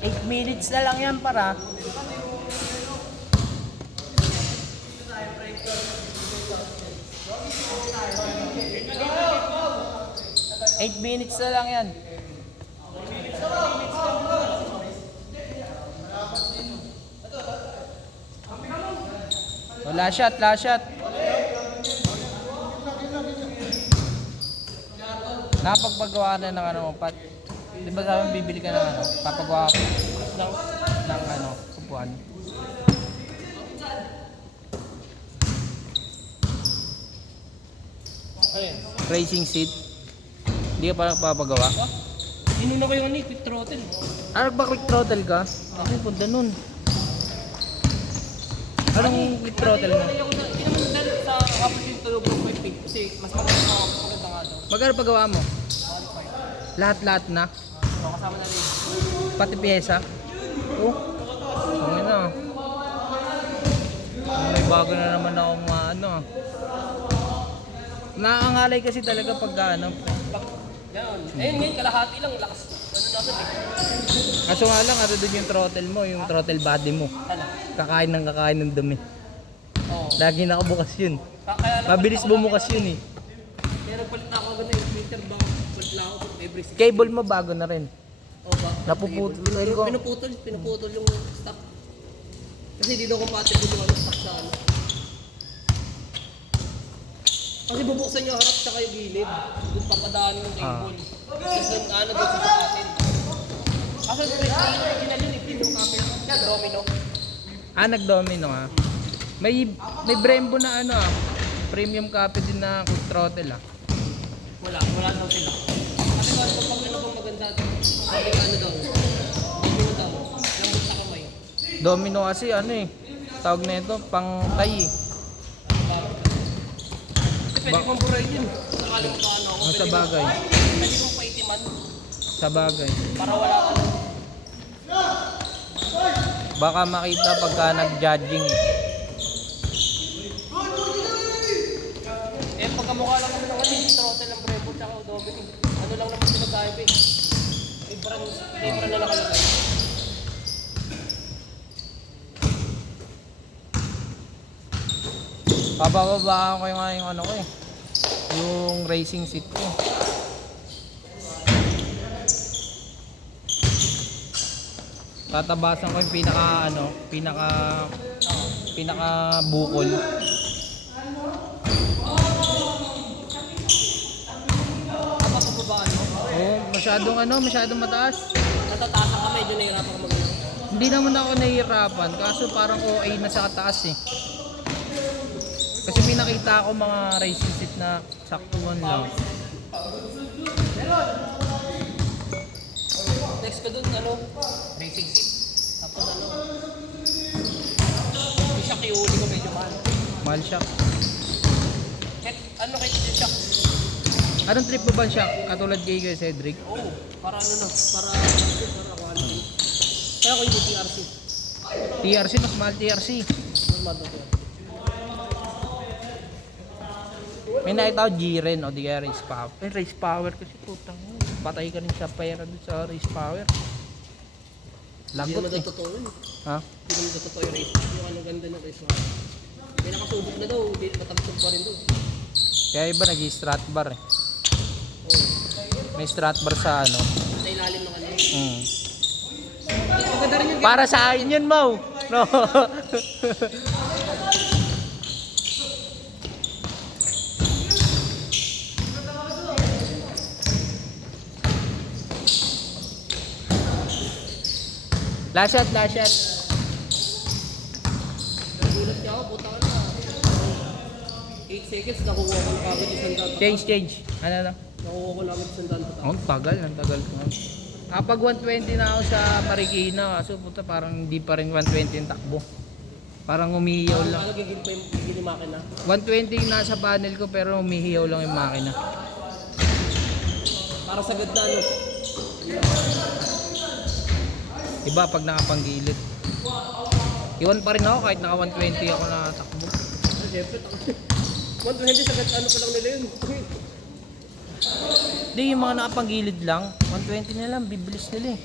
8 minutes na lang yan para. 8 minutes na lang yan. Oh, last shot, last shot. Napagpagawa na ng ano mo, Pat. Di ba sabi bibili ka ng ano, papagawa ka ng ano, upuan. Racing seat. Hindi ka pa nagpapagawa? Inuna ko yung quick throttle. Ah, nagpa-quick throttle ka? Ano yung punta nun? Anong quick throttle mo? Hindi naman dahil sa kapag yung tulog ng 50 kasi mas maganda nga daw. Magkano pagawa mo? Lahat-lahat na? So, kasama na rin. Pati pyesa? Oh. Ano na? May bago na naman akong ano. Nakakangalay kasi talaga pag ano. Yan. Ayun ngayon, kalahati lang. Lakas. Ano dapat eh? Kaso nga lang, ano doon yung throttle mo, yung throttle body mo. Ano? Kakain ng dumi. Oo. Lagi nakabukas yun. Kaya lang Mabilis bumukas yun eh. kaya nagpalit na ako agad na yung meter ba? Palit lang ako every 6. Cable mo bago na rin. Oo ba? Napuputol ko. Pinuputol yung stock. Kasi di daw compatible yung stock sa ano. Kasi bubuksan yung harap tsaka yung gilid. Doon papadaan yung cable. Tapos ano doon sa atin. Kasi original yun, ipin yung copy. Kaya domino. Ah, nag-domino ah. May Brembo na ano ah. Premium copy din na quick throttle ah. Wala daw sila. Kasi kung pag ano bang maganda doon, sabi ka ano daw, domino daw, lambot sa kamay. Domino kasi ano eh. Tawag na ito, pang tay eh. Pwede kong burahin yun. Sakaling paano ako. Sa bagay. Pwede kong paitiman Sa bagay. para wala ka na. Baka makita pagka nag-judging eh. Eh pagkamukha lang naman ng ano, throttle ng Brembo tsaka Domino. Ano lang naman sila tayo eh. May brand na nakalagay. Papababaan ko yung ano ko eh. Yung racing seat ko. Tatabasan ko yung pinaka bukol. Kapag pababaan mo, Oh, masyadong mataas. natataas ka medyo nahirapan ka mag-ano. Hindi naman ako nahihirapan, kaso parang OA na sa kataas eh. Kasi may nakita ako mga racing seat na saktuhan lang. Next ko dun, ano, racing seat. Tapos ano, yung shock yung huli ko medyo mahal. Mahal siya. Eh, ano kayo yung shock? Anong trip mo ba siya? Katulad kay Cedric? Oo, para ano na, para quality. Kaya ko yung TRC. TRC, mas mahal TRC. Normal daw ko. May nakita ko G-Ren o di kaya race power. Race power kasi putang patay ka rin sa pera dun sa race power. Hindi Lagot naman eh. daw totoo yun. Ha? Hindi naman daw totoo yung race. Yung ano ganda ng race mo. May nakasubok na daw, matagtog pa rin daw. Kaya iba nag-strat bar eh. Oo. May strat bar sa ano. Sa ilalim ng ano. Mm. Maganda rin yung Para sa akin yun, Mau. No. Last shot, last shot. nagulat niya ako, puta ka na. 8 seconds, nakuha ko na kagad yung sandaan. Change. Ano na? Nakuha ko na agad yung sandaan. Oh, ang tagal ko. Kapag 120 na ako sa Marikina, kaso puta parang hindi pa rin 120 yung takbo. Parang umihiyaw lang. Ano gigil pa yung makina? 120 yung nasa panel ko pero umihiyaw lang yung makina. Para sa ganda, no? Iba pag nakapanggilid. Iwan pa rin ako kahit naka 120 ako na takbo. Siyempre, 120 sa ganda, ano pa lang nila yun? Hindi, yung mga nakapanggilid lang, 120 na lang, bibilis nila eh.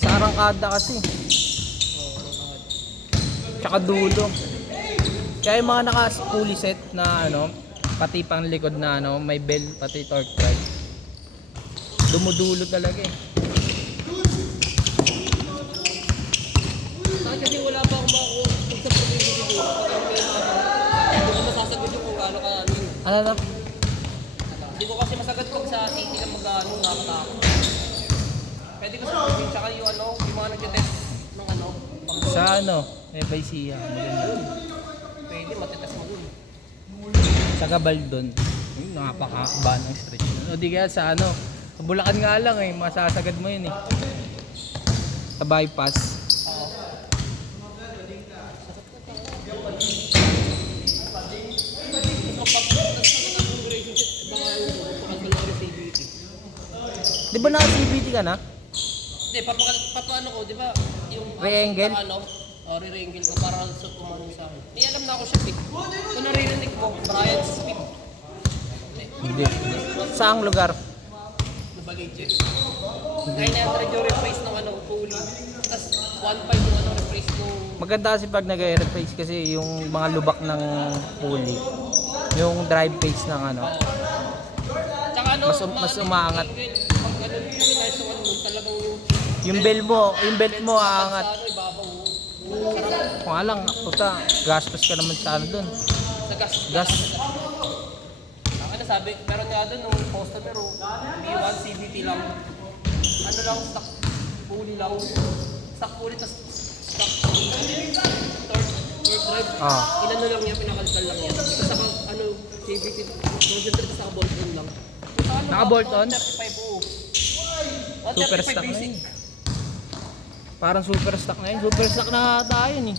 Sa arangkada kasi. Tsaka dulo. Kaya yung mga naka-fully set na ano, pati pang likod na ano, may bell, pati torque drive. Dumudulo talaga eh. Saan kasi wala pa akong makuha sa probinsya siguro. Hindi ko masasagot yung kung gaano ka ano yun. Ano na? Hindi ko kasi masagot pag sa city lang mag-ano, nakatako. Pwede ko sa probinsya kayo ano, yung mga nag-test ng ano. Sa ano, Evaisia. Maganda. Pwede, matitest mo dun. Sa Gabaldon. Napakaba ng stretch. O di kaya sa ano, sa Bulacan nga lang eh, masasagad mo yun eh. Sa bypass. Di ba naka-CVT ka na? Hindi, papaano ko, di ba? Yung Re-angle? Ano, re-angle ko para sa kumano sa akin. May alam na ako siya, pick. Kung naririnig mo, Brian Speed. Hindi. Saang lugar? Nabaligye. 900 yung replace ng ano, pulley. Tapos 1.5 yung ano, replace ng... Maganda kasi pag nag-replace kasi yung mga lubak ng pulley. Yung drive phase ng ano. Tsaka ano, Mas umaangat. Pag ano, yung nice yung ano, talagang Yung belt mo aangat. sa ano, ibabaw. Kung nga lang, puta, gastos ka naman sa ano dun. Sa gas. Gas. Ang ano sabi, meron nga doon nung customer, B1 CVT lang. Ano lang, stock pulley lang. Stock pulley, tas stock third drive. Ah. Inano lang niya, pinakalkal lang niya. Tapos saka, ano, CVT, concentrate sa bolt-on lang. Naka-bolt-on? 35 oo. Super 35 stock na basic. yun. Parang super stock na yun. Super stock na tayo yun eh.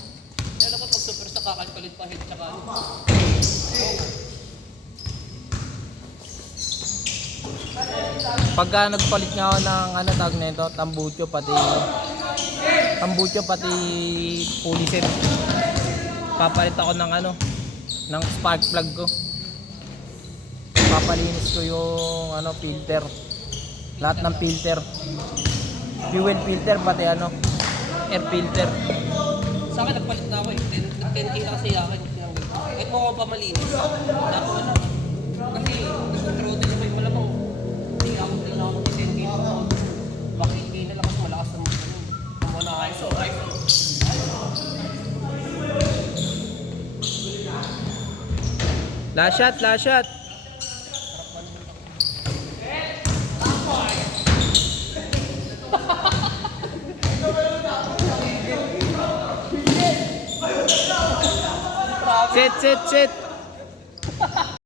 Yan ako pag super stock, kakalkalit pa head tsaka ano. Pagka nagpalit nga ako ng ano tawag na ito, tambucho pati pulley set. Papalit ako ng ano, ng spark plug ko. Papalinis ko yung ano filter. Lahat ng filter. Fuel filter pati ano, air filter. Sa akin, nagpalit na ako eh. 10K na kasi akin. Kahit mo ako pa malinis. Dapat ano. Kasi, nag-throttle ko yung malamang. Hindi ako 10K pa ako. Bakit hindi na lang kasi malakas ng mga ano. Ang mga ISO. Last shot, last shot. Sit.